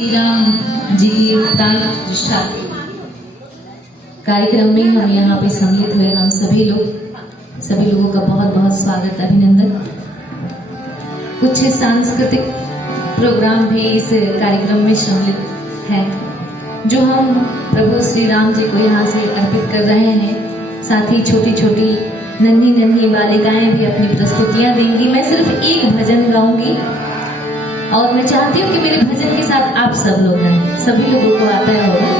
श्री राम जी की प्राण प्रतिष्ठा कार्यक्रम में हम यहाँ पे सम्मिलित हुए। हम सभी लोगों का बहुत बहुत स्वागत, अभिनंदन। कुछ सांस्कृतिक प्रोग्राम भी इस कार्यक्रम में सम्मिलित है जो हम प्रभु श्री राम जी को यहाँ से अर्पित कर रहे हैं। साथ ही छोटी छोटी नन्ही बालिकाएं भी अपनी प्रस्तुतियां देंगी। मैं सिर्फ एक भजन गाऊंगी और मैं चाहती हूँ कि मेरे भजन के साथ आप सब लोग गाएं। सभी लोगों को आता होगा।